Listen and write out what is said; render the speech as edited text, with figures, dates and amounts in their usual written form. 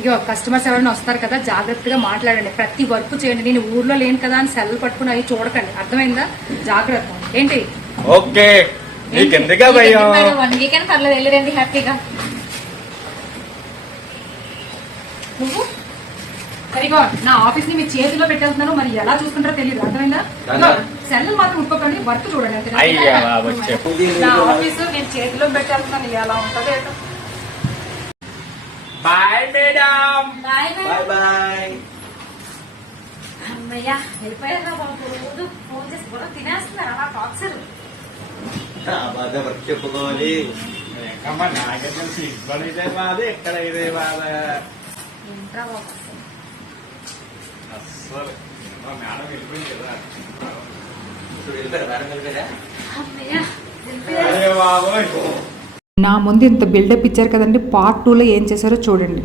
ఇక కస్టమర్స్ ఎవరైనా వస్తారు కదా, జాగ్రత్తగా మాట్లాడండి, ప్రతి వర్క్ చేయండి. నేను ఊర్లో లేను కదా అని సెల్ పట్టుకుని అవి చూడకండి, అర్థమైందా? జాగ్రత్త ఏంటి. ఓకే 1 వీకెండ్ పర్లేదు, వెళ్ళిరండి హ్యాపీగా. నువ్వు సరిగా నా ఆఫీస్ ని మీ చేతిలో పెట్టేస్తున్నాను, మరి ఎలా చూసుకుంటారో తెలియదు, అర్థమైందా? సెల్ మాత్రం ఉట్టుకోకండి, వర్క్ చూడండి. నా ఆఫీసు నేను చేతిలో పెట్టేస్తున్నాను, ఎలా ఉంటుందో ఏంటో. Bye madam. Bye bye bye. అమ్మయ్యా వెళ్ళిపోయారా బాబు, రోజు ఫోన్ చేసి కూడా తినేస్తున్నారు అలా టాక్సర్. బాధ వర్క్ చెప్పుకోవాలి. నాకే తెలిసి ఇక్కడ ఇదే బాధ, ఎక్కడ ఇదే బాధ. ఏంట్రా బాబు అస్సలు మేడం వెళ్ళిపోయింది కదా. ఇప్పుడు వెళ్ళిపోయారా మేడం? వెళ్ళిపోయారా? అమ్మయ్యా అరే బాబోయ్. నా ముందు ఇంత బిల్డప్ ఇచ్చారు కదండి, పార్ట్ 2లో ఏం చేశారో చూడండి.